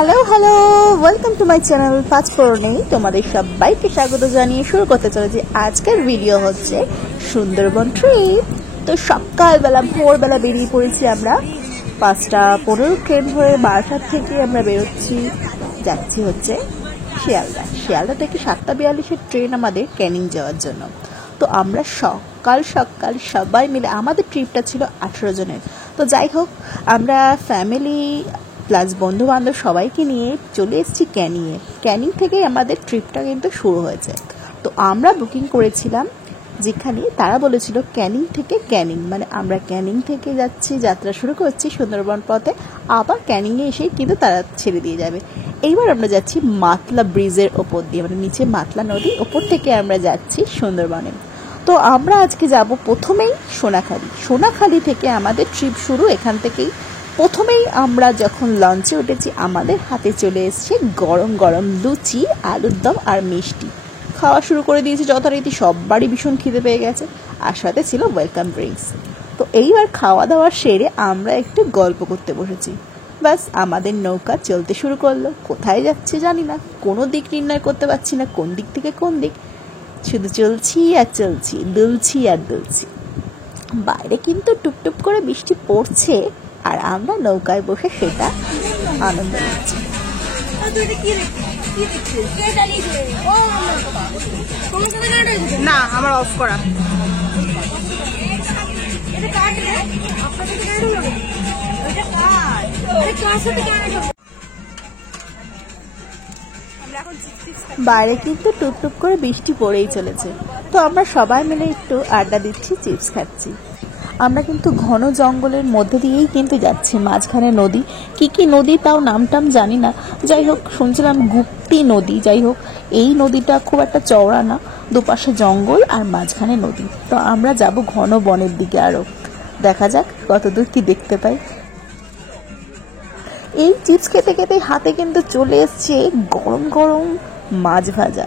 Hello hello, welcome to my channel পাঁচফোড়নে তোমাদের সবাইকে স্বাগত জানিয়ে শুরু করতে চলেছি আজকের ভিডিও হচ্ছে সুন্দরবন ট্রিপ। তো সকালবেলা ভোরবেলা বেরিয়ে পড়েছি আমরা 5:15 ট্রেন ধরে বারাসাত থেকে আমরা বেরোচ্ছি, যাচ্ছি হচ্ছে শিয়ালদা থেকে 7:42 ট্রেন আমাদের ক্যানিং যাওয়ার জন্য। তো আমরা সকাল সবাই মিলে, আমাদের ট্রিপটা ছিল 18 জনের। তো যাই হোক, আমরা ফ্যামিলি প্লাস বন্ধু বান্ধব সবাইকে নিয়ে চলে এসেছি ক্যানিং থেকেই আমাদের ট্রিপটা কিন্তু শুরু হয়েছে। তো আমরা বুকিং করেছিলাম যেখানে তারা বলেছিল ক্যানিং, মানে আমরা ক্যানিং থেকে যাচ্ছি, যাত্রা শুরু করছি সুন্দরবন পথে, আবার ক্যানিংয়ে এসেই কিন্তু তারা ছেড়ে দিয়ে যাবে। এইবার আমরা যাচ্ছি মাতলা ব্রিজের ওপর দিয়ে, মানে নিচে মাতলা নদীর ওপর থেকে আমরা যাচ্ছি সুন্দরবনে। তো আমরা আজকে যাব প্রথমেই সোনাখালি থেকে আমাদের ট্রিপ শুরু। এখান থেকেই প্রথমেই আমরা যখন লঞ্চে উঠেছি আমাদের হাতে চলে এসেছে গরম গরম লুচি, আলুর দম আর মিষ্টি। খাওয়া শুরু করে দিয়েছি যথারীতি, সববারই ভীষণ খিদে পেয়ে গেছে, আর সাথে ছিল ওয়েলকাম ড্রিঙ্কস। তো এইবার খাওয়া দাওয়া সেরে আমরা একটু গল্প করতে বসেছি। ব্যাস, আমাদের নৌকা চলতে শুরু করলো। কোথায় যাচ্ছে জানি না, কোনো দিক নির্ণয় করতে পারছি না, কোন দিক থেকে কোন দিক, শুধু চলছি আর চলছি, দুলছি আর দুলছি। বাইরে কিন্তু টুপটুপ করে বৃষ্টি পড়ছে, আর আমরা নৌকায় বসে সেটা আনন্দ নিচ্ছি। না, আমার অফ করা। বাইরে কিন্তু টুপটুপ করে বৃষ্টি পড়েই চলেছে। তো আমরা সবাই মিলে একটু আড্ডা দিচ্ছি, চিপস খাচ্ছি। আমরা কিন্তু ঘন জঙ্গলের মধ্যে দিয়েই কিন্তু যাচ্ছি, মাঝখানে নদী, কি নদী তাও নামটাম জানি না। যাই হোক, শুনছিলাম গুপ্তি নদী। যাই হোক, এই নদীটা খুব একটা চওড়া না, দুপাশে জঙ্গল আর মাঝখানে নদী। তো আমরা যাব ঘন বনের দিকে, আরো দেখা যাক কতদূর কি দেখতে পাই। এই চিপস খেতে খেতে হাতে কিন্তু চলে এসছে গরম গরম মাছ ভাজা।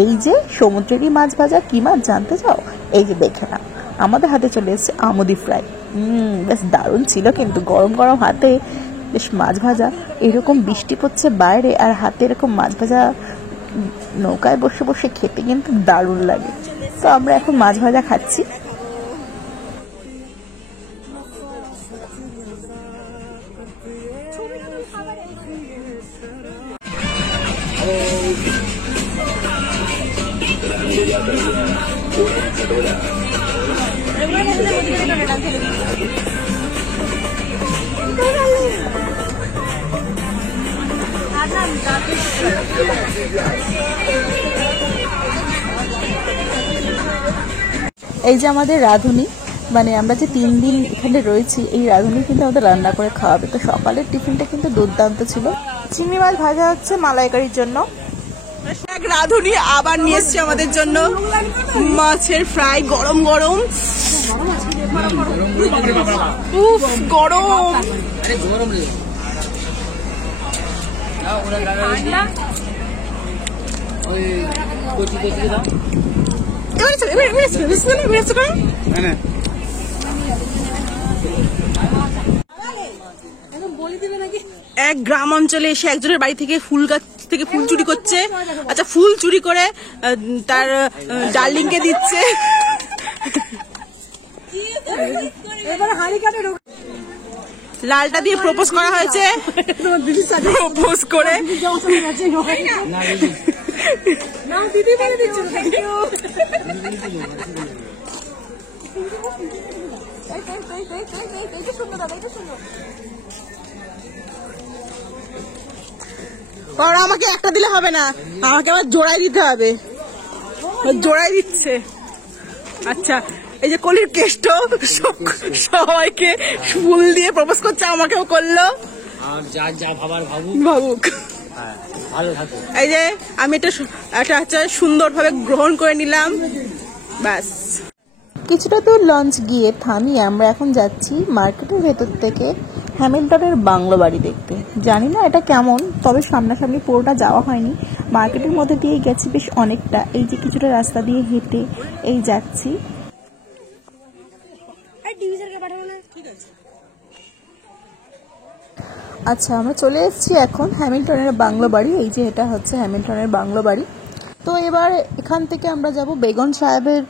এই যে সমুদ্রেরই মাছ ভাজা, কি মাছ জানতে চাও? এই যে দেখে না, আমাদের হাতে চলে এসছে আমুদি ফ্রাই। বেশ দারুণ ছিল কিন্তু, গরম গরম হাতে বেশ মাছ ভাজা। এরকম বৃষ্টি পড়ছে বাইরে, আর হাতে এরকম মাছ ভাজা নৌকায় বসে বসে খেতে কিন্তু দারুণ লাগে। তো আমরা এখন মাছ ভাজা খাচ্ছি। এই যে আমাদের রাঁধুনি, মানে আমরা যে 3 দিন এখানে রয়েছি, এই রাঁধুনি কিন্তু আমাদের রান্না করে খাওয়াবে। তো সকালের টিফিনটা কিন্তু দুর্দান্ত ছিল। চিংড়ি মাছ ভাজা হচ্ছে মালাইকারির জন্য। এক রাঁধুনি আবার নিয়ে এসছে আমাদের জন্য মাছের ফ্রাই, গরম গরম। উফ, গরম। এক গ্রাম অঞ্চলে এসে একজনের বাড়ি থেকে ফুল গাছ থেকে ফুল চুরি করছে। আচ্ছা, ফুল চুরি করে তার ডার্লিংকে দিচ্ছে। লালটা দিয়ে প্রপোজ করা হয়েছে, প্রপোজ করে আমাকে একটা দিলে হবে না, আমাকে আবার জোড়াই দিতে হবে। জোড়াই দিচ্ছে। আচ্ছা, এই যে কলির কেষ্ট সবাইকে ফুল দিয়ে প্রপোজ করছে, আমাকেও করলো। ভাবুক। এই যে আমি এটা সুন্দরভাবে গ্রহণ করে নিলাম। ব্যাস, কিছুটা দূর লঞ্চ গিয়ে থামিয়ে আমরা এখন যাচ্ছি মার্কেটের ভেতর থেকে হ্যামিল্টনের বাংলো বাড়ি দেখতে। জানি না এটা কেমন, তবে সামনাসামনি পুরোটা যাওয়া হয়নি, মার্কেটের মধ্যে দিয়ে গেছি বেশ অনেকটা। এই যে কিছুটা রাস্তা দিয়ে হেঁটে এই যাচ্ছি। আচ্ছা, আমরা চলে এসেছি এখন হ্যামিল্টনের বাংলো বাড়ি। এই যে এটা হচ্ছে হ্যামিল্টনের বাংলো বাড়ি। তো এবার এখান থেকে আমরা যাব বেগম সাহেবের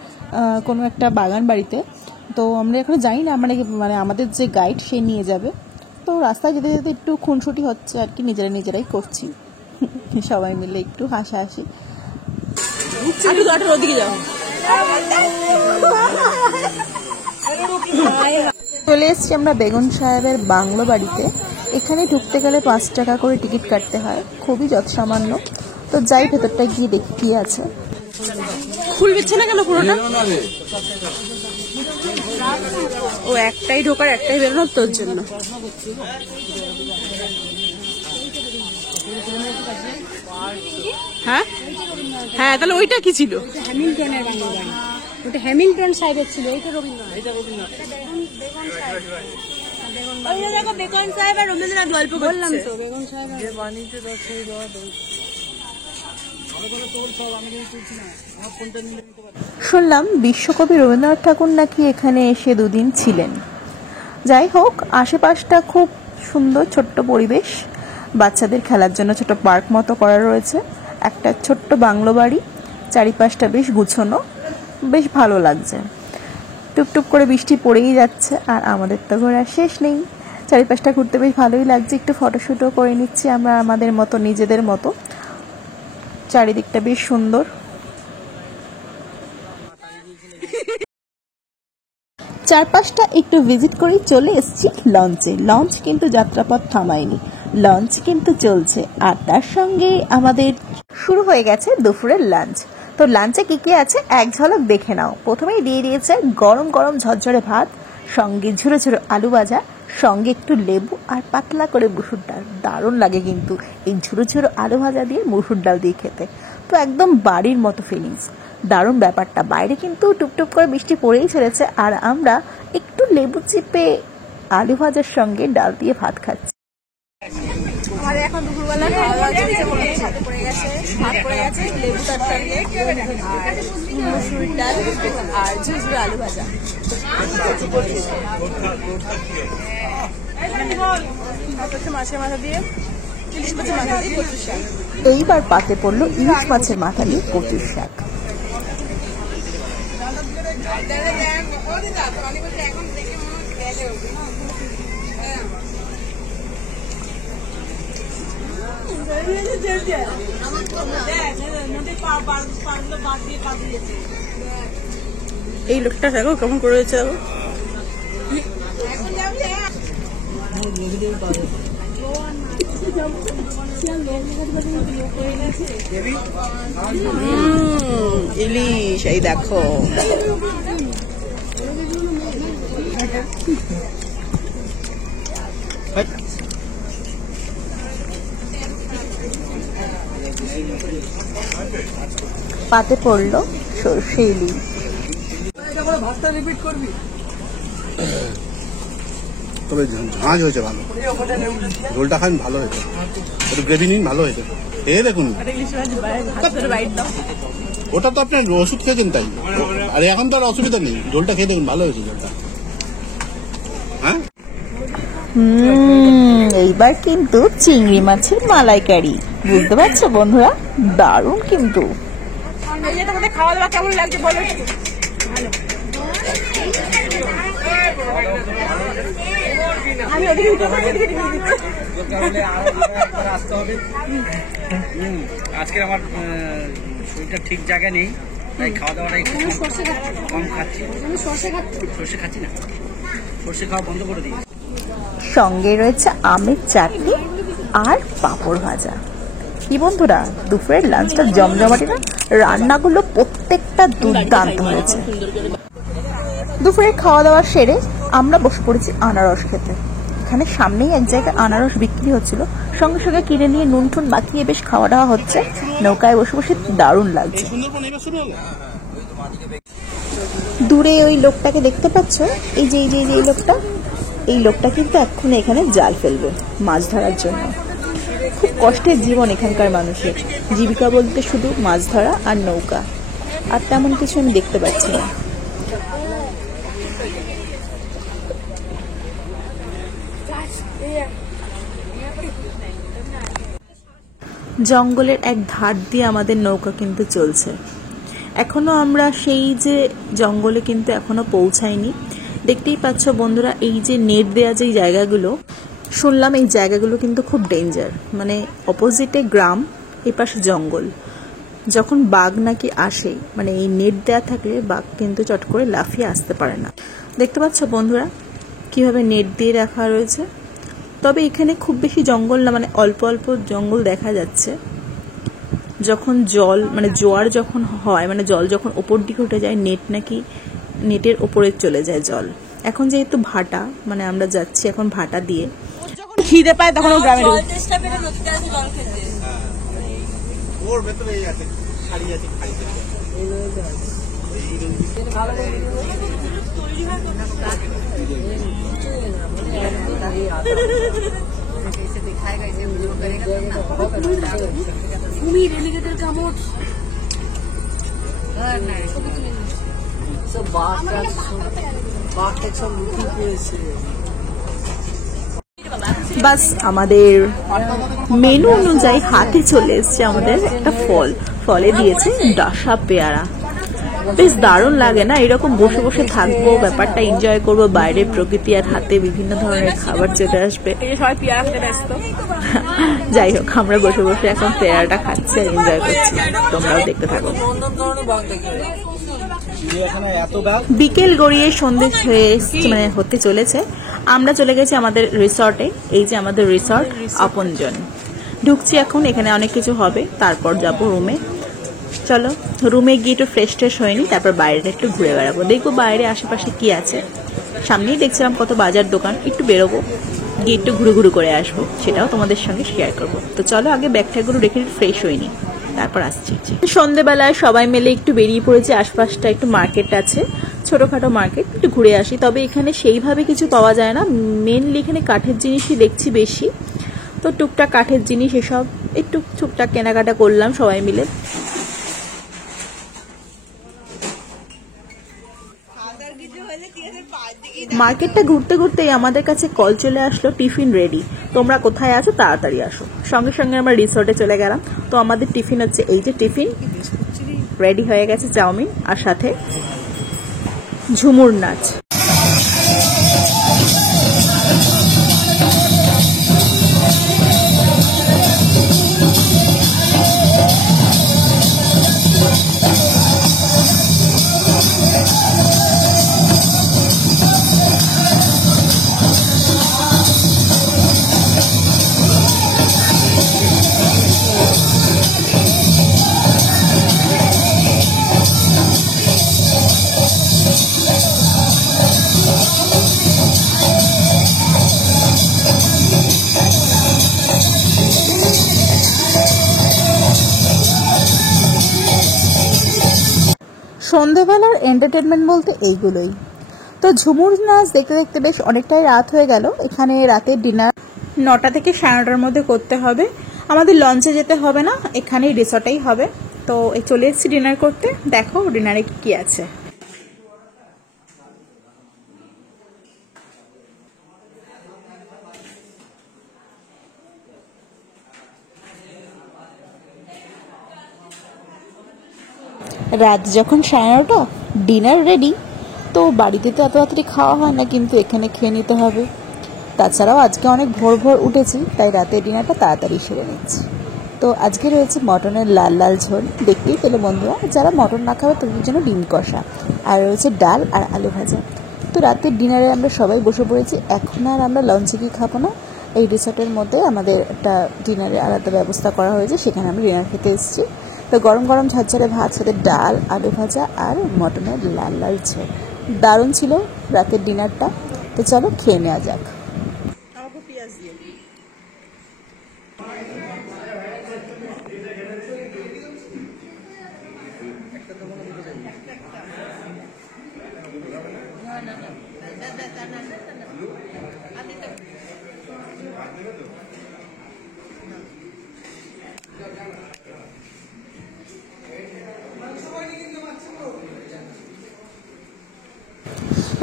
কোনো একটা বাগান বাড়িতে। তো আমরা এখনো জানি না, মানে আমাদের যে গাইড সে নিয়ে যাবে। তো রাস্তায় যেতে যেতে একটু খুনসুটি হচ্ছে আর কি, নিজেরাই করছি সবাই মিলে একটু হাসাহাসি। চলে এসেছি আমরা বেগম সাহেবের বাংলো বাড়িতে। এখানে ঢুকতে গেলে 5 টাকা করে টিকিট কাটতে হয়, খুবই যৎসামান্য। তো যাই ভেতরটা গিয়ে দেখি কি আছে। ফুল দিচ্ছে না কেন পুরোটা? ও একটাই ঢোকার একটাই বেরোনোর, তোর জন্য। হ্যাঁ হ্যাঁ, তাহলে ওইটা কি ছিল? হ্যামিল্টনের বাংলো বাড়ি, ওটা হ্যামিল্টন সাহেবের ছিল, এটা রবীন্দ্রনাথ। বেগম সাহেব আর রবীন্দ্রনাথ গল্প বললাম তো, বেগম সাহেব। শুনলাম বিশ্বকবি রবীন্দ্রনাথ ঠাকুর নাকি এখানে এসে 2 দিন ছিলেন। যাই হোক, আশেপাশটা খুব সুন্দর, ছোট্ট পরিবেশ, বাচ্চাদের খেলার জন্য ছোট পার্ক মতো করা রয়েছে, একটা ছোট্ট বাংলো বাড়ি, চারিপাশটা বেশ গুছানো, বেশ ভালো লাগছে। টুকটুক করে বৃষ্টি পড়েই যাচ্ছে, আর আমাদের তো ঘোরার শেষ নেই। চারিপাশটা ঘুরতে বেশ ভালোই লাগছে, একটু ফটোশুটও করে নিচ্ছি আমরা আমাদের মতো, নিজেদের মতো। চারিদিকটা বেশ সুন্দর। চারপাশটা একটু ভিজিট করে চলে এসেছি লঞ্চে। লঞ্চ কিন্তু যাত্রাপথ থামায়নি, লঞ্চ কিন্তু চলছে। আর তার সঙ্গে আমাদের শুরু হয়ে গেছে দুপুরের লাঞ্চ। তো লাঞ্চে কি কি আছে এক ঝলক দেখে নাও। প্রথমেই দিয়ে দিয়েছে গরম গরম ঝরঝরে ভাত, সঙ্গে ঝুরো ঝুরো আলু ভাজা, সঙ্গে একটু লেবু আর পাতলা করে মুসুর ডাল। দারুণ লাগে কিন্তু এই ঝুরো ঝুরো আলু ভাজা দিয়ে মুসুর ডাল দিয়ে খেতে। তো একদম বাড়ির মতো ফিলিংস, দারুণ ব্যাপারটা। বাইরে কিন্তু টুপটুপ করে বৃষ্টি পড়েই চলেছে, আর আমরা একটু লেবু চিপে আলু ভাজার সঙ্গে ডাল দিয়ে ভাত খাচ্ছি। আমাদের এখন দুপুরবেলা খাওয়া দাওয়া চলছে, ভাত পড়ে গেছে, লেবু তরকারি আর মুসুর ডাল আর ঝুরঝুরে আলু ভাজা। মাছের মাথা দিয়ে, ইলিশ মাছের মাথা দিয়ে কচুর শাক। এইবার পাতে পড়লো ইলিশ মাছের মাথা দিয়ে কচুর শাক। এই লোকটা দেখো কেমন করেছে। ইলিশ, এই দেখো। পাতে পড়লো সর্ষে ইলিশ। তবে ঝাঁঝ হয়েছে ভালো, ঝোলটা খান ভালো হয়েছে, একটু গ্রেভি নিন, ভালো হয়েছে। এই দেখুন, ওটা তো আপনি ওষুধ খেয়েছেন তাই, আর এখন তো আর অসুবিধা নেই। ঝোলটা খেয়ে দেখুন, ভালো হয়েছে ঝোলটা। হ্যাঁ, এইবার কিন্তু চিংড়ি মাছের মালাইকারি, বুঝতে পারছো বন্ধুরা, দারুণ কিন্তু। খাওয়া দাওয়া কেমন লাগছে বলো। আজকে আমার শরীরটা ঠিক জায়গায় নেই, তাই খাওয়া দাওয়াটা একটু কম খাচ্ছি। সর্ষে খাচ্ছি না, সর্ষে খাওয়া বন্ধ করে দিই। সঙ্গে রয়েছে আমের চাটনি আর পাঁপড় ভাজা। কি বন্ধুরা, দুপুরের লাঞ্চটা জমজমাটি না? রান্নাগুলো প্রত্যেকটা দুর্দান্ত হয়েছে। দুপুরের খাওয়া দাওয়া সেরে আমরা বসে পড়েছি আনারস খেতে। এখানে সামনেই এক জায়গায় আনারস বিক্রি হচ্ছিল, সঙ্গে সঙ্গে কিনে নিয়ে নুন টুন মাখিয়ে বেশ খাওয়া দাওয়া হচ্ছে। নৌকায় বসে বসে দারুণ লাগছে। দূরে ওই লোকটাকে দেখতে পাচ্ছ, এই যে এই লোকটা, এই লোকটা কিন্তু এক্ষুনি এখানে জাল ফেলবে মাছ ধরার জন্য। খুব কষ্টের জীবন এখানকার মানুষের, জীবিকা বলতে শুধু মাছ ধরা আর নৌকা, আর তেমন কিছু আমি দেখতে পাচ্ছি না। জঙ্গলের এক ধার দিয়ে আমাদের নৌকা কিন্তু চলছে। এখনো আমরা সেই যে জঙ্গলে কিন্তু এখনো পৌঁছাইনি। দেখতেই পাচ্ছ বন্ধুরা, এই যে নেট দেওয়া যে জায়গাগুলো, শুনলাম এই জায়গাগুলো কিন্তু খুব ডেঞ্জার। মানে অপোজিটে গ্রাম, এই পাশে জঙ্গল। যখন বাঘ নাকি আসে, মানে এই নেট দেওয়া থাকলে বাঘ কিন্তু চট করে লাফিয়ে আসতে পারে না। দেখতে পাচ্ছ বন্ধুরা কিভাবে নেট দিয়ে রাখা রয়েছে। তবে এখানে খুব বেশি জঙ্গল না, মানে অল্প অল্প জঙ্গল দেখা যাচ্ছে। যখন জল মানে জোয়ার যখন হয়, মানে জল যখন ওপর দিকে উঠে যায়, নেটের ওপরে চলে যায় জল। এখন যেহেতু ভাটা, মানে আমরা যাচ্ছি এখন ভাটা দিয়ে। যখন খিদে পায় তখন ও গ্রামে ঢুকে। ওর ভেতরে এই আছে, শাড়ি আছে, খাইতে বাস আমাদের মেনু অনুযায়ী হাতে চলে এসছে আমাদের একটা ফলে দিয়েছে ডাসা পেয়ারা। বেশ দারুণ লাগে না? এরকম বসে বসে থাকবো, ব্যাপারটা এনজয় করবো, বাইরের প্রকৃতি আর হাতে বিভিন্ন ধরনের খাবার চলে আসবে। যাই হোক, আমরা বসে বসে এখন পেয়ারাটা খাচ্ছি আর এনজয় করছি। তোমরাও দেখতে থাকো। বিকেল গড়িয়ে সন্ধ্যে হয়ে মানে হতে চলেছে। আমরা চলে গেছি আমাদের রিসর্টে। এই যে আমাদের রিসর্ট আপনজন। ঢুকছি এখন, এখানে অনেক কিছু হবে, তারপর যাব রুমে। চলো রুমে গিয়ে একটু ফ্রেশ হয়নি, তারপর বাইরে একটু ঘুরে বেড়াবো, দেখবো বাইরে আশেপাশে কি আছে। সামনেই দেখছিলাম কত বাজার দোকান, একটু বেরোবো, গিয়ে একটু ঘুরু করে আসবো, সেটাও তোমাদের সঙ্গে শেয়ার করবো। তো চলো আগে ব্যাগটাগুলো রেখে ফ্রেশ হয়নি, তারপর আসছি। সন্ধ্যেবেলায় সবাই মিলে একটু বেরিয়ে পড়েছি। আশপাশটা একটু মার্কেট আছে, ছোটখাটো মার্কেট, একটু ঘুরে আসি। তবে এখানে সেইভাবে কিছু পাওয়া যায় না, মেনলি এখানে কাঠের জিনিসই দেখছি বেশি। তো টুকটাক কাঠের জিনিস এসব একটু টুকটাক কেনাকাটা করলাম সবাই মিলে। মার্কেটটা ঘুরতে ঘুরতেই আমাদের কাছে কল চলে আসলো, টিফিন রেডি, তোমরা কোথায় আছো, তাড়াতাড়ি আসো। সঙ্গে সঙ্গে আমরা রিসোর্টে চলে গেলাম। তো আমাদের টিফিন হচ্ছে এই যে টিফিন রেডি হয়ে গেছে, চাউমিন আর সাথে ঝুমুর নাচ। সন্ধ্যাবেলার এন্টারটেনমেন্ট বলতে এইগুলোই। তো ঝুমুর নাচ দেখতে দেখতে বেশ অনেকটাই রাত হয়ে গেল। এখানে রাতের ডিনার 9টা থেকে 9:30টার মধ্যে করতে হবে। আমাদের লঞ্চে যেতে হবে না, এখানেই রিসর্টেই হবে। তো চলে এসেছি ডিনার করতে। দেখো ডিনারে কি আছে। রাত যখন 9:30, ডিনার রেডি। তো বাড়িতে তো এত তাড়াতাড়ি খাওয়া হয় না, কিন্তু এখানে খেয়ে নিতে হবে। তাছাড়াও আজকে অনেক ভোর উঠেছি, তাই রাতের ডিনারটা তাড়াতাড়ি সেরে নিচ্ছি। তো আজকে রয়েছে মটনের লাল লাল ঝোল, দেখতেই পেলে বন্ধুরা। যারা মটন না খাবে তাদের জন্য ডিম কষা, আর রয়েছে ডাল আর আলু ভাজা। তো রাতের ডিনারে আমরা সবাই বসে পড়েছি। এখন আর আমরা লঞ্চে গিয়ে খাবো না, এই রিসর্টের মধ্যে আমাদের একটা ডিনারের আলাদা ব্যবস্থা করা হয়েছে, সেখানে আমরা ডিনার খেতে এসেছি। তো গরম গরম ঝরঝরে ভাত, সাথে ডাল, আলু ভাজা আর মটনের লাল লাল ঝোল। দারুণ ছিল রাতের ডিনারটা। তো চলো খেয়ে নেওয়া যাক।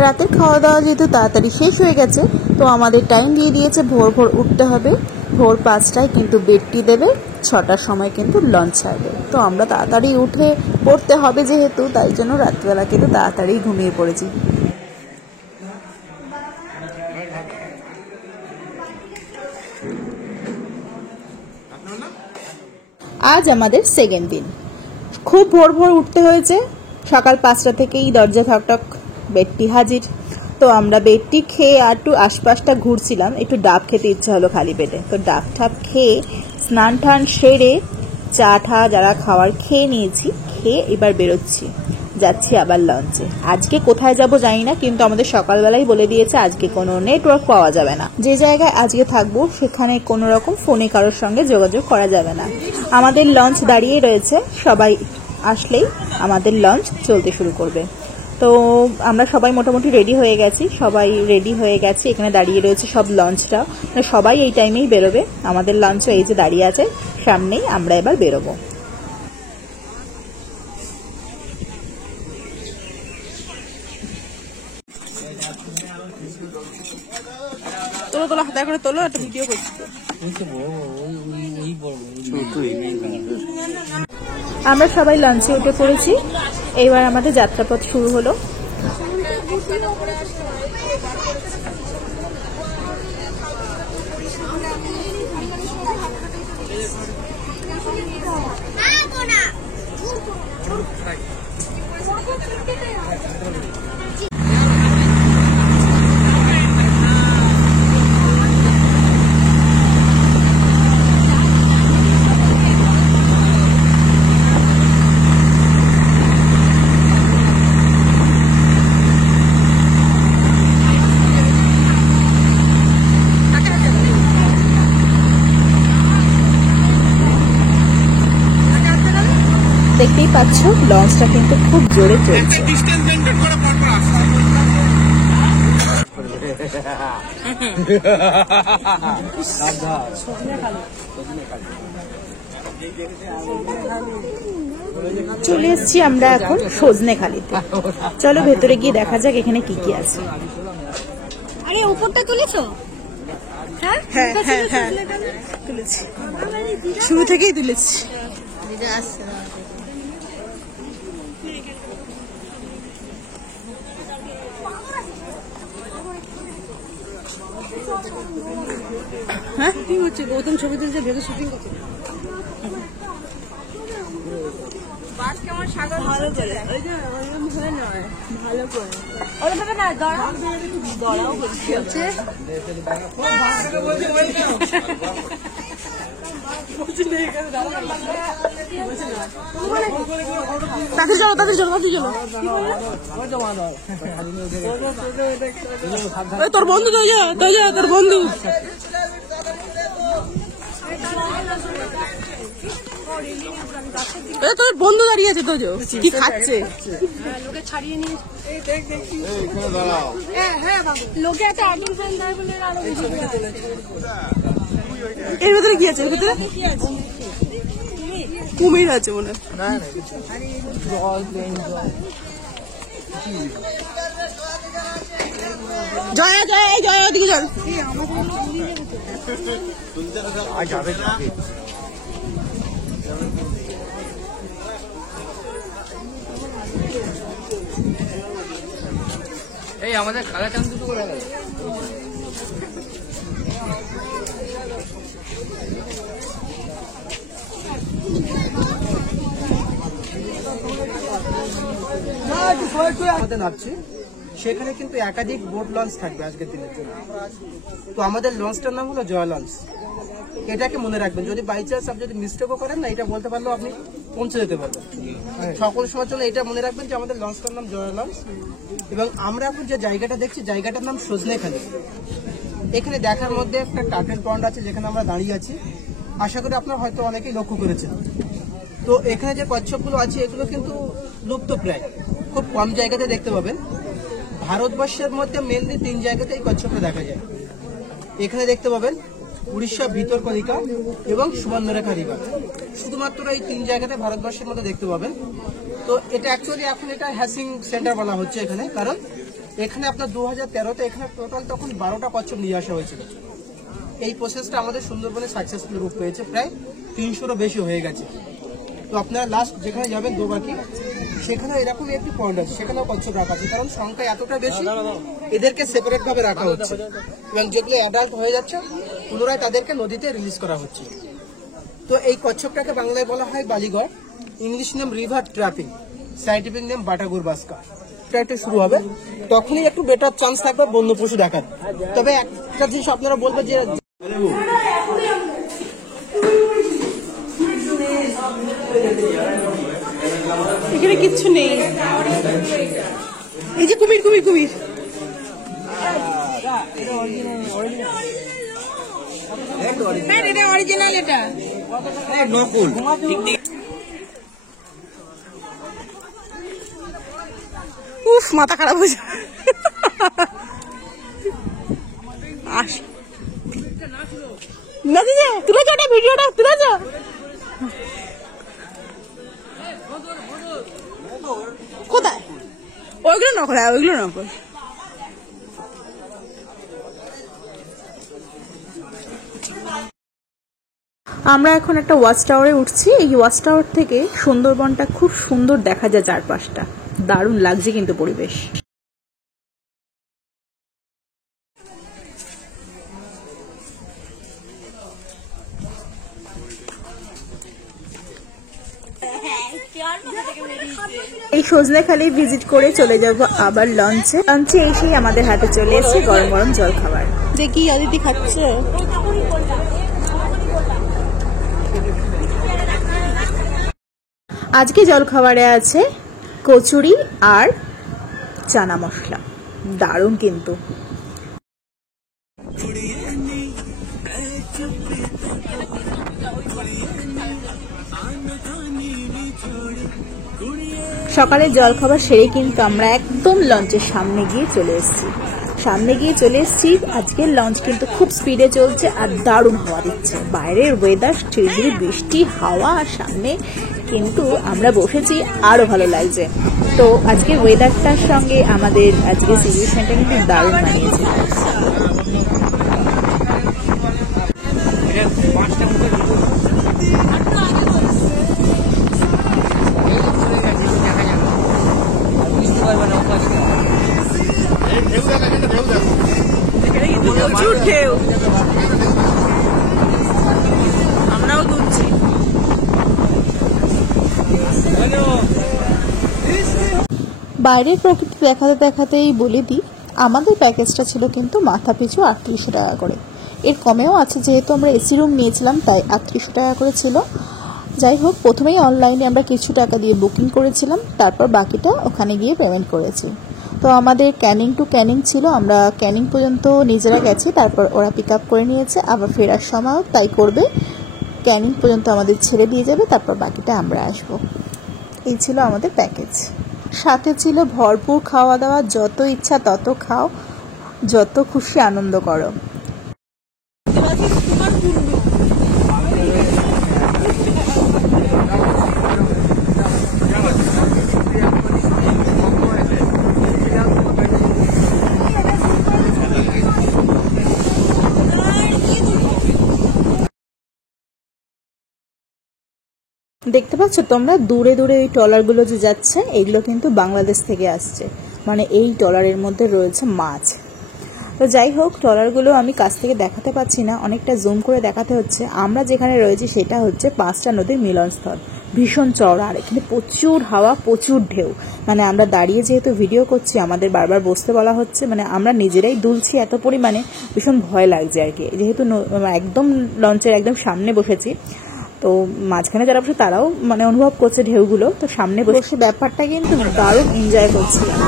রাতের খাওয়া দাওয়া যেহেতু তাড়াতাড়ি শেষ হয়ে গেছে, তো আমাদের টাইম দিয়ে দিয়েছে ভোর উঠতে হবে। ভোর 5টায় কিন্তু বেডটি দেবে, 6টার সময় কিন্তু লঞ্চ ছাড়বে। তো আমরা তাড়াতাড়ি উঠে পড়তে হবে যেহেতু, তাই জন্য রাত্রিবেলা কিন্তু তাড়াতাড়ি ঘুমিয়ে পড়েছি। আজ আমাদের সেকেন্ড দিন। খুব ভোর ভোর উঠতে হয়েছে, সকাল 5টা থেকেই দরজা ঠকঠক, বেডটি হাজির। তো আমরা বেডটি খেয়ে আর একটু আশপাশটা ঘুরছিলাম, একটু ডাব খেতে ইচ্ছা হলো খালি পেটে। তো ডাব ঠাব খেয়ে স্নান টান সেরে চা ঠা যারা খাওয়ার খেয়ে নিয়েছি, খেয়ে এবার বেরোচ্ছি, যাচ্ছি আবার লঞ্চে। আজকে কোথায় যাব জানি না, কিন্তু আমাদের সকালবেলাই বলে দিয়েছে আজকে কোনো নেটওয়ার্ক পাওয়া যাবে না। যে জায়গায় আজকে থাকবো সেখানে কোনো রকম ফোনে কারোর সঙ্গে যোগাযোগ করা যাবে না। আমাদের লঞ্চ দাঁড়িয়ে রয়েছে, সবাই আসলেই আমাদের লঞ্চ চলতে শুরু করবে। তো আমরা সবাই মোটামুটি রেডি হয়ে গেছি, এখানে দাঁড়িয়ে রয়েছে সব লঞ্চটা, সবাই এই টাইমেই বেরোবে। আমাদের লঞ্চও এই যে দাঁড়িয়ে আছে সামনেই, আমরা এবার বেরোবো। তোলো তোলো, হাতে করে তোলো, একটা ভিডিও করছি। আমরা সবাই লঞ্চে উঠে পড়েছি, এইবার আমাদের যাত্রাপথ শুরু হলো। দেখতেই পাচ্ছ লঞ্চটা কিন্তু খুব জোরে চলছে। চলে এসেছি আমরা এখন সজনেখালিতে। চলো ভেতরে গিয়ে দেখা যাক এখানে কি কি আছে। আরে উপরটা তুলেছো? হ্যাঁ হ্যাঁ হ্যাঁ হ্যাঁ তুলেছি, শুরু থেকেই তুলেছি। হ্যাঁ শুটিং হচ্ছে, গৌতম ছবি তুলছে, ভেবে শুটিং করছে। ভালো করে ভালো করে তাদের চলো তাদের চলো তাদের চলো। তোর বন্ধু তোর বন্ধু তোর বন্ধু দাঁড়িয়ে আছে, তো কি খাচ্ছে? লোকে ছাড়িয়ে নিয়ে লোকে একটা আগুন ফ্যান দেয় বলে আরো বেশি। এর ভেতরে কি আছে? এর ভেতরে কুমির আছে মনে হয়। জয়া জয়া এই জয়া দিকে চল। এই আমাদের খালা চান দুটো করে গেল। আমাদের নামছি, সেখানে কিন্তু একাধিক বোট লঞ্চ থাকবে আজকের দিনের জন্য। তো আমাদের লঞ্চটার নাম হলো জয়া লঞ্চ। এটাকে মনে রাখবেন, যদি বাই চান্স আপনি যদি মিস্টেকও করেন না, এটা বলতে পারলেও আপনি পৌঁছে যেতে পারবেন। সকল সময়ের জন্য এটা মনে রাখবেন যে আমাদের লঞ্চটার নাম জয়া লঞ্চ। এবং আমরা এখন যে জায়গাটা দেখছি, জায়গাটার নাম সজনেখালি। এখানে দেখার মধ্যে একটা টার্টেল পন্ড আছে, যেখানে আমরা দাঁড়িয়ে আছি। আশা করি আপনারা হয়তো অনেকেই লক্ষ্য করেছেন। তো এখানে যে কচ্ছপগুলো আছে এগুলো কিন্তু লুপ্ত প্রায়, খুব কম জায়গাতে দেখতে পাবেন। ভারতবর্ষের মধ্যে মেনলি 3 জায়গাতে এই কচ্ছপটা দেখা যায়। এখানে দেখতে পাবেন উড়িষ্যা ভিতরকনিকা এবং সুবর্ণরেখা রিভার, শুধুমাত্র এই 3 জায়গাতে ভারতবর্ষের মধ্যে দেখতে পাবেন। তো এটা অ্যাকচুয়ালি এখন এটা হ্যাসিং সেন্টার বলা হচ্ছে এখানে, কারণ এখানে আপনার 2013-তে এখানে টোটাল তখন 12টা কচ্ছপ নিয়ে আসা হয়েছিল। এই প্রসেসটা আমাদের সুন্দরবনে সাকসেসফুল রূপ পেয়েছে, প্রায় 300-রও বেশি হয়ে গেছে। তো আপনারা লাস্ট যেখানে যাবেন দোবাকি, সেখানে এরকম একটি পয়েন্ট আছে, সেখানেও কচ্ছপ রাখা আছে, কারণ সংখ্যা এতটা বেশি এদেরকে সেপারেট ভাবে রাখা হচ্ছে এবং যেগুলো অ্যাডাল্ট হয়ে যাচ্ছে পুনরায় তাদেরকে নদীতে রিলিজ করা হচ্ছে। তো এই কচ্ছপটাকে বাংলায় বলা হয় বালিগড়, English name river terrapin, scientific name Batagur baska. এটা শুরু হবে তখনই একটু বেটার চান্স থাকবে বন্য পশু দেখার। তবে একটা জিনিস আপনারা বলবেন যে এখানে কিচ্ছু নেই। এই যে কুমির কুমির কুমির, এটা অরিজিনাল, এটা নকুল। উফ, মাথা খারাপ হয়ে যাবে। তুলে যাও ভিডিওটা, তুলে যাও। কোথায়? ওইগুলো নকল, ওইগুলো নকল। আমরা এখন একটা ওয়াচ টাওয়ারে উঠছি। এই ওয়াচ টাওয়ার থেকে সুন্দরবনটা খুব সুন্দর দেখা যায়, চারপাশটা দারুণ লাগছে কিন্তু পরিবেশ। এই সজনেখালি ভিজিট করে চলে যাব আবার লঞ্চে। লঞ্চে এসেই আমাদের হাতে চলে এসেছে গরম গরম জল খাবার। দেখি আদিতি খাচ্ছে। আজকে জল খাবারে আছে কচুরি আর চানা মশলা, দারুণ কিন্তু। সকালে জল খাবার সেরে কিন্তু আমরা একদম লঞ্চের সামনে গিয়ে চলে এসেছি। আজকের লঞ্চ কিন্তু খুব স্পিডে চলছে আর দারুণ হাওয়া দিচ্ছে। বাইরের ওয়েদার ঝিরিঝিরি বৃষ্টি, হাওয়া, আর সামনে কিন্তু আমরা বসেছি, আরো ভালো লাগছে। তো আজকের ওয়েদারটার সঙ্গে আমাদের আজকের সিচুয়েশনটা কিন্তু দারুণ মানিয়েছে। প্রচুর ঢেউ, আমরাও দুলছি। বাইরের প্রকৃতি দেখাতে দেখাতেই বলে দিই, আমাদের প্যাকেজটা ছিল কিন্তু মাথা পিছু 3800 টাকা করে। এর কমেও আছে, যেহেতু আমরা এসি রুম নিয়েছিলাম তাই 3800 টাকা করে ছিল। যাই হোক, প্রথমেই অনলাইনে আমরা কিছু টাকা দিয়ে বুকিং করেছিলাম, তারপর বাকিটা ওখানে গিয়ে পেমেন্ট করেছি। তো আমাদের ক্যানিং টু ক্যানিং ছিল, আমরা ক্যানিং পর্যন্ত নিজেরা গেছি, তারপর ওরা পিক আপ করে নিয়েছে। আবার ফেরার সময়ও তাই করবে, ক্যানিং পর্যন্ত আমাদের ছেড়ে দিয়ে যাবে, তারপর বাকিটা আমরা আসবো। এই ছিল আমাদের প্যাকেজ। সাথে ছিল ভরপুর খাওয়া দাওয়া, যত ইচ্ছা তত খাও, যত খুশি আনন্দ করো। দেখতে পাচ্ছ তোমরা দূরে দূরে এই ট্রলারগুলো যে যাচ্ছে, এগুলো কিন্তু বাংলাদেশ থেকে আসছে, মানে এই ট্রলারের মধ্যে রয়েছে মাছ। তো যাই হোক, ট্রলারগুলো আমি কাছ থেকে দেখাতে পাচ্ছি না, অনেকটা জুম করে দেখাতে হচ্ছে। আমরা যেখানে রয়েছি সেটা হচ্ছে 5টা নদীর মিলনস্থল, ভীষণ চওড়া, আর এখানে প্রচুর হাওয়া, প্রচুর ঢেউ। মানে আমরা দাঁড়িয়ে যেহেতু ভিডিও করছি, আমাদের বারবার বসতে বলা হচ্ছে, মানে আমরা নিজেরাই দুলছি এত পরিমাণে, ভীষণ ভয় লাগছে আর কি। যেহেতু একদম লঞ্চের একদম সামনে বসেছি, তো মাঝখানে যারা বসে তারাও মানে অনুভব করছে ঢেউগুলো। তো সামনে বসে ব্যাপারটা কিন্তু দারুণ এনজয় করছিলাম।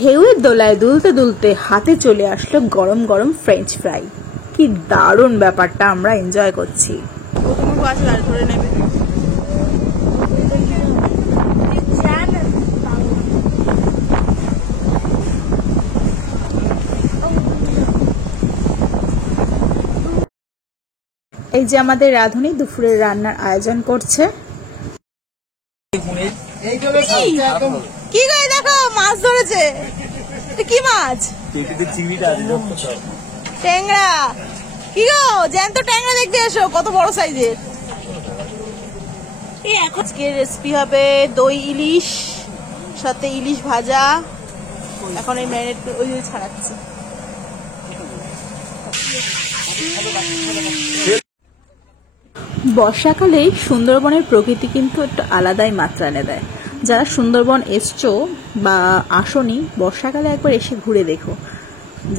ঢেউয়ের দোলায় দুলতে দুলতে হাতে চলে আসলো গরম গরম ফ্রেঞ্চ ফ্রাই। কি দারুণ ব্যাপারটা, আমরা এনজয় করছি। এই যে আমাদের রাঁধুনি দুপুরের রান্নার আয়োজন করছে। কি গো, দেখো মাছ ধরেছে। কি মাছ? ট্যাংরা। কি গো, জ্যান্ত ট্যাংরা দেখতে এসো, কত বড় সাইজের। আজকে রেসিপি হবে দই ইলিশ, সাথে ইলিশ ভাজা। এখন এই ম্যারিনেট ওই ছাড়াচ্ছি। বর্ষাকালে সুন্দরবনের প্রকৃতি কিন্তু একটু আলাদাই মাত্রা এনে দেয়। যারা সুন্দরবন এসছো বা আসনি, বর্ষাকালে একবার এসে ঘুরে দেখো,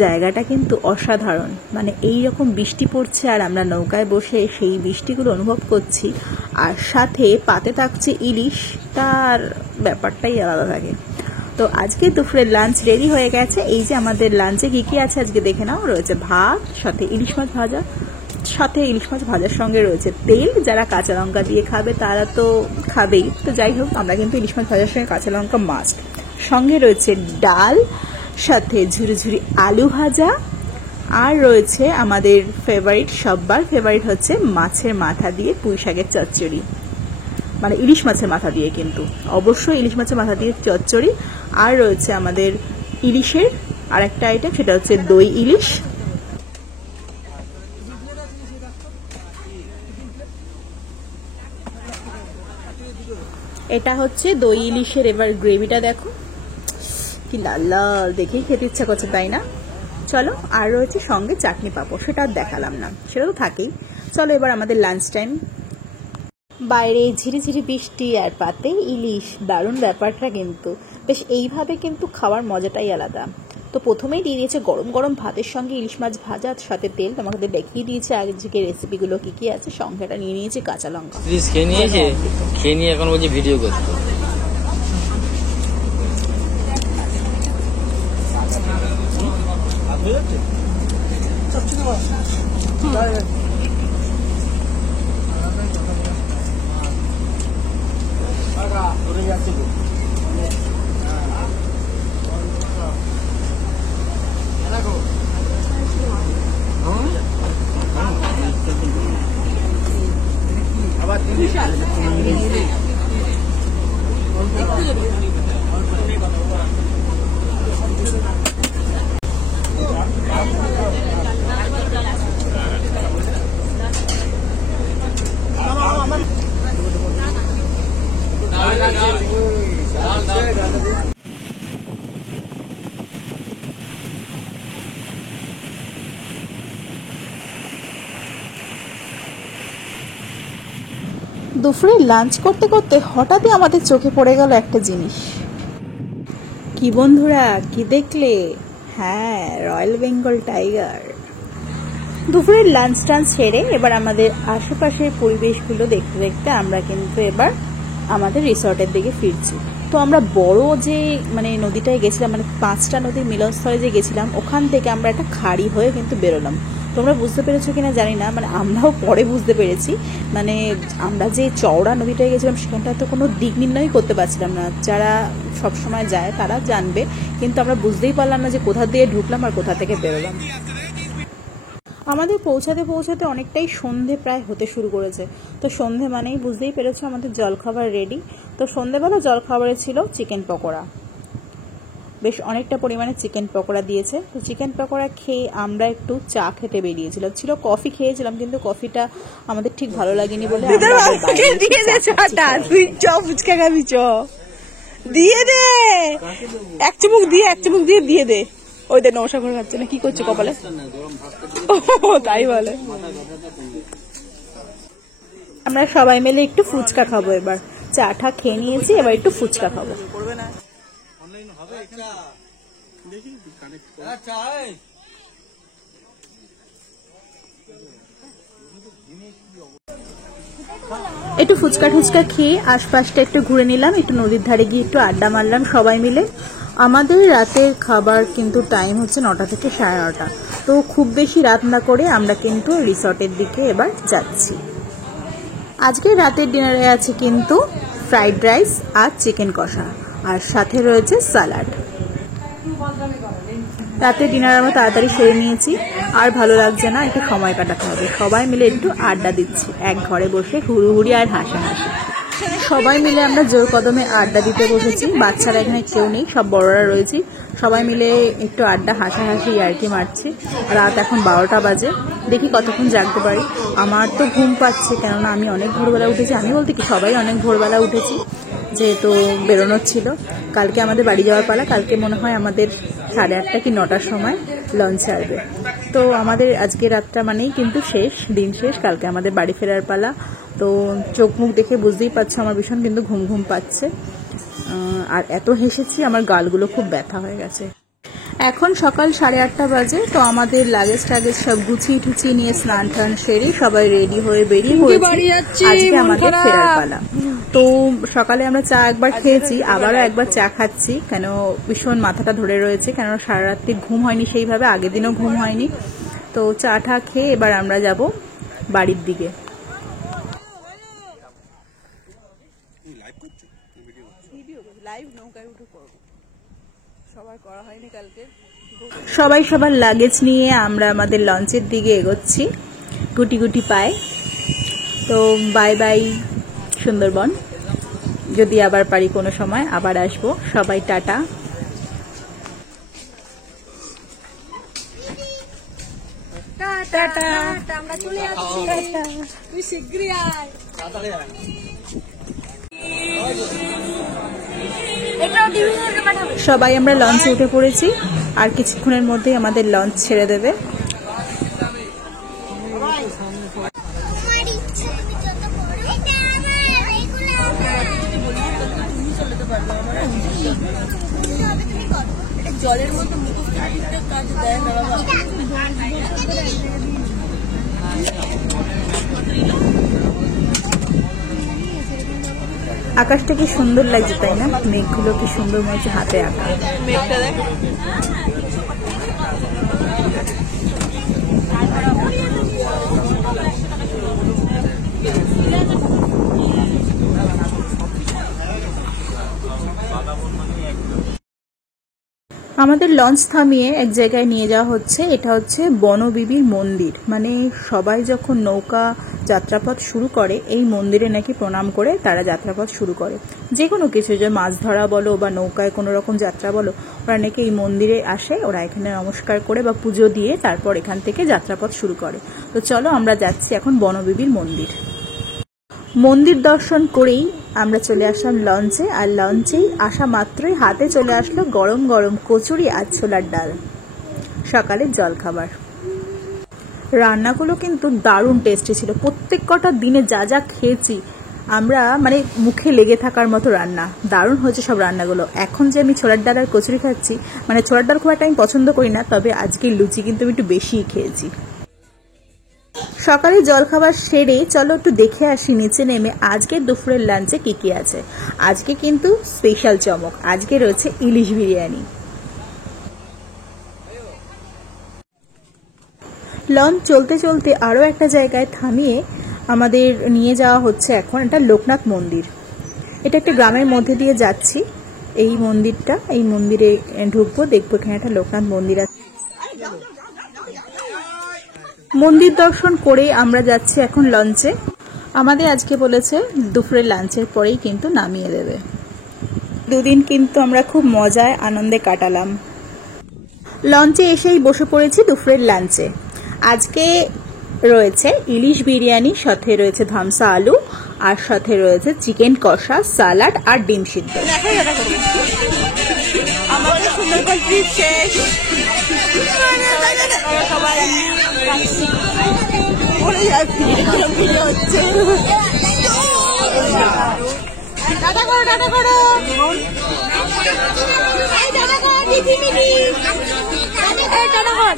জায়গাটা কিন্তু অসাধারণ। মানে এই রকম বৃষ্টি পড়ছে আর আমরা নৌকায় বসে সেই বৃষ্টিগুলো অনুভব করছি, আর সাথে পাতে থাকছে ইলিশ, তার ব্যাপারটাই আলাদা থাকে। তো আজকে দুপুরের লাঞ্চ রেডি হয়ে গেছে। এই যে আমাদের লাঞ্চে কি কি আছে আজকে দেখে নাও। রয়েছে ভাত, সাথে ইলিশ মাছ ভাজা, সাথে ইলিশ মাছ ভাজার সঙ্গে রয়েছে তেল। যারা কাঁচা লঙ্কা দিয়ে খাবে তারা তো খাবেই, তো যাই হোক আমরা কিন্তু ইলিশ মাছ ভাজার সঙ্গে কাঁচা লঙ্কা মাস্ট। সঙ্গে রয়েছে ডাল, সাথে ঝুরি ঝুরি আলু ভাজা, আর রয়েছে আমাদের ফেভারিট, সববার ফেভারিট হচ্ছে মাছের মাথা দিয়ে পুঁই শাকের চচ্চড়ি, মানে ইলিশ মাছের মাথা দিয়ে, কিন্তু অবশ্যই ইলিশ মাছের মাথা দিয়ে চচ্চড়ি। আর রয়েছে আমাদের ইলিশের আরেকটা আইটেম, সেটা হচ্ছে দই ইলিশ। এটা হচ্ছে দই ইলিশের এবার গ্রেভিটা দেখো কি লাল লাল, দেখেই খেতে ইচ্ছা করছে, তাই না? চলো, আর রয়েছে সঙ্গে চাটনি পাঁপড়, সেটা আর দেখালাম না, সেটা তো থাকেই। চলো এবার আমাদের লাঞ্চ টাইম। বাইরে ঝিরিঝিরি বৃষ্টি আর পাতে ইলিশ, দারুণ ব্যাপারটা কিন্তু। বেশ এইভাবে কিন্তু খাওয়ার মজাটাই আলাদা। তো প্রথমেই দিয়ে দিয়েছে গরম গরম ভাতের সঙ্গে ইলিশ মাছ ভাজা, সাথে তেল। তোমাকে দেখিয়ে দিয়েছে আজকে রেসিপিগুলো কি কি আছে। সঙ্গে এটা নিয়ে নিয়েছি কাঁচা লঙ্কা। খেয়ে নিয়েছে, খেয়ে নিয়ে এখন বলছি ভিডিও করতে। দুপুরে লাঞ্চ করতে করতে হঠাৎই আমাদের চোখে পড়ে গেল একটা জিনিস। কি বন্ধুরা, কি দেখলে? হ্যাঁ, রয়্যাল বেঙ্গল টাইগার। দুপুরের লাঞ্চ টাঞ্চ সেরে এবার আমাদের আশেপাশের পরিবেশগুলো দেখতে দেখতে আমরা কিন্তু এবার আমাদের রিসর্টের দিকে ফিরছি। তো আমরা বড় যে মানে নদীটায় গেছিলাম, মানে 5টা নদীর মিলনস্থলে যে গেছিলাম, ওখান থেকে আমরা একটা খাড়ি হয়ে কিন্তু বেরোলাম। তোমরা বুঝতে পেরেছো কিনা জানি না, মানে আমরাও পরে বুঝতে পেরেছি। মানে আমরা যে চওড়া নদীটায় গেছিলাম সেখানটা তো কোনো দিক নির্ণয় করতে পারছিলাম না। যারা সবসময় যায় তারা জানবে, কিন্তু আমরা বুঝতেই পারলাম না যে কোথা দিয়ে ঢুকলাম আর কোথা থেকে বেরোলাম। আমাদের পৌঁছাতে পৌঁছাতে অনেকটাই সন্ধে প্রায় হতে শুরু করেছে। তো সন্ধে মানেই বুঝতেই পেরেছো আমাদের জলখাবার রেডি। তো সন্ধেবেলা জলখাবারে ছিল চিকেন পকোড়া, বেশ অনেকটা পরিমাণে চিকেন পকোড়া দিয়েছে। তো চিকেন পকোড়া খেয়ে আমরা একটু চা খেতে বেরিয়েছিলাম। ছিল কফি খেয়েছিলাম, কিন্তু কফিটা আমাদের ঠিক ভালো লাগেনি বলে ফুচকা খাবি, চ দিয়ে দে, এক চুমুক দিয়ে দিয়ে দে। ওই দে নৌশা করে খাচ্ছে না, কি করছে কপালে? তাই বলে। আমরা সবাই মিলে একটু ফুচকা খাবো। এবার চাটা খেয়ে নিয়েছি, এবার একটু ফুচকা খাবো। একটু ফুচকা টুচকা খেয়ে আশপাশটা একটু ঘুরে নিলাম, একটু নদীর ধারে গিয়ে একটু আড্ডা মারলাম সবাই মিলে। আমাদের রাতের খাবার কিন্তু টাইম হচ্ছে 9টা থেকে 9:30। তো খুব বেশি রাত না করে আমরা কিন্তু রিসর্টের দিকে এবার যাচ্ছি। আজকে রাতের ডিনারে আছে কিন্তু ফ্রাইড রাইস আর চিকেন কষা, আর সাথে রয়েছে স্যালাড। রাতের ডিনার আমরা তাড়াতাড়ি সেরে নিয়েছি। আর ভালো লাগছে না, একটু সময় কাটাতে হবে। সবাই মিলে একটু আড্ডা দিচ্ছি এক ঘরে বসে, হুড়ুহুড়ি আর হাসাহাসি। সবাই মিলে আমরা জোর কদমে আড্ডা দিতে বসেছি। বাচ্চারা এখানে কেউ নেই, সব বড়রা রয়েছি। সবাই মিলে একটু আড্ডা হাসাহাসি আর কি মারছি। রাত এখন 12টা বাজে, দেখি কতক্ষণ জাগতে পারি। আমার তো ঘুম পাচ্ছে, কেননা আমি অনেক ভোরবেলা উঠেছি। আমি বলতে কি সবাই অনেক ভোরবেলা উঠেছি, যেহেতু বেরোনোর ছিল। কালকে আমাদের বাড়ি যাওয়ার পালা। কালকে মনে হয় আমাদের 8:30 কি 9টার সময় লঞ্চ ছাড়বে। তো আমাদের আজকে রাতটা মানেই কিন্তু শেষ, দিন শেষ। কালকে আমাদের বাড়ি ফেরার পালা। তো চোখ মুখ দেখে বুঝতেই পারছো আমার ভীষণ কিন্তু ঘুম ঘুম পাচ্ছে। আর এত হেসেছি আমার গালগুলো খুব ব্যথা হয়ে গেছে। এখন সকাল 8:30 বাজে। তো আমাদের লাগেজ টাগেজ সব গুছিয়ে টুছিয়ে নিয়ে স্নান টান সেরে সবাই রেডি হয়ে বেরিয়ে পড়েছি। আজকে আমাদের ফেরার পালা। তো সকালে আমরা চা একবার খেয়েছি, আবারও একবার চা খাচ্ছি, কেন ভীষণ মাথাটা ধরে রয়েছে, কেন সারা রাত্রি ঘুম হয়নি সেইভাবে, আগের দিনও ঘুম হয়নি। তো চা টা খেয়ে এবার আমরা যাব বাড়ির দিকে। সবাই সবার লাগেজ নিয়ে আমরা আমাদের লঞ্চের দিকে এগোচ্ছি গুটি গুটি পায়ে। তো বাই বাই সুন্দরবন, যদি আবার পারি কোনো সময় আবার আসবো। সবাই টাটা। আমরা চলে যাচ্ছি, তুই শীঘ্রই আয়। সবাই আমরা লঞ্চে উঠে পড়েছি, আর কিছুক্ষণের মধ্যেই আমাদের লঞ্চ ছেড়ে দেবে। জলের মধ্যে কাজ দেয় না বাবা। আকাশটা কি সুন্দর লাগছে তাই না? মেঘগুলো কি সুন্দর মনে হচ্ছে হাতে আঁকা। মেঘটা দেখ। আমাদের লঞ্চ থামিয়ে এক জায়গায় নিয়ে যাওয়া হচ্ছে। এটা হচ্ছে বনবিবির মন্দির। মানে সবাই যখন নৌকা যাত্রাপথ শুরু করে এই মন্দিরে নাকি প্রণাম করে তারা যাত্রাপথ শুরু করে। যে কোনো কিছু, যে মাছ ধরা বলো বা নৌকায় কোনো রকম যাত্রা বলো, ওরা নাকি এই মন্দিরে আসে, ওরা এখানে নমস্কার করে বা পুজো দিয়ে তারপর এখান থেকে যাত্রাপথ শুরু করে। তো চলো আমরা যাচ্ছি এখন বনবিবির মন্দির। মন্দির দর্শন করেই আমরা চলে আসলাম লঞ্চে। আর লঞ্চেই আসা মাত্রই হাতে চলে আসলো গরম গরম কচুরি আর ছোলার ডাল, সকালের জলখাবার। রান্নাগুলো কিন্তু দারুণ টেস্টি ছিল। প্রত্যেক কটা দিনে যা যা খেয়েছি আমরা, মানে মুখে লেগে থাকার মতো রান্না। দারুণ হয়েছে সব রান্নাগুলো। এখন যে আমি ছোলার ডাল আর কচুরি খাচ্ছি, মানে ছোলার ডাল খুব একটা আমি পছন্দ করি না, তবে আজকে লুচি কিন্তু আমি একটু বেশিই খেয়েছি। সকালে জলখাবার সেরে চলো একটু দেখে আসি নিচে নেমে আজকের দুপুরের লাঞ্চে কি কি আছে। আজকে কিন্তু স্পেশাল চমক, আজকে রয়েছে ইলিশ বিরিয়ানি। লঞ্চ চলতে চলতে আরও একটা জায়গায় থামিয়ে আমাদের নিয়ে যাওয়া হচ্ছে এখন। এটা লোকনাথ মন্দির। এটা একটা গ্রামের মধ্যে দিয়ে যাচ্ছি। এই মন্দিরটা, এই মন্দিরে ঢুকবো, দেখবো এখানে একটা লোকনাথ মন্দির আছে। মন্দির দর্শন করে আমরা যাচ্ছি এখন লঞ্চে। আমাদের আজকে বলেছে দুপুরের লাঞ্চের পরেই কিন্তু নামিয়ে দেবে। দুদিন কিন্তু আমরা খুব মজায় আনন্দে কাটালাম। লঞ্চে এসেই বসে পড়েছি দুপুরের লাঞ্চে। আজকে রয়েছে ইলিশ বিরিয়ানি, সাথে রয়েছে ধামসা আলু, আর সাথে রয়েছে চিকেন কষা, সালাড আর ডিম সিদ্ধ। আমাদের সুন্দরবন ট্রিপ শেষ। সবাই পড়ে যাচ্ছি, ভিড় হচ্ছে। টাটা করো, টাটা করো, টাটা করো দিদিমিনি, টাটা কর,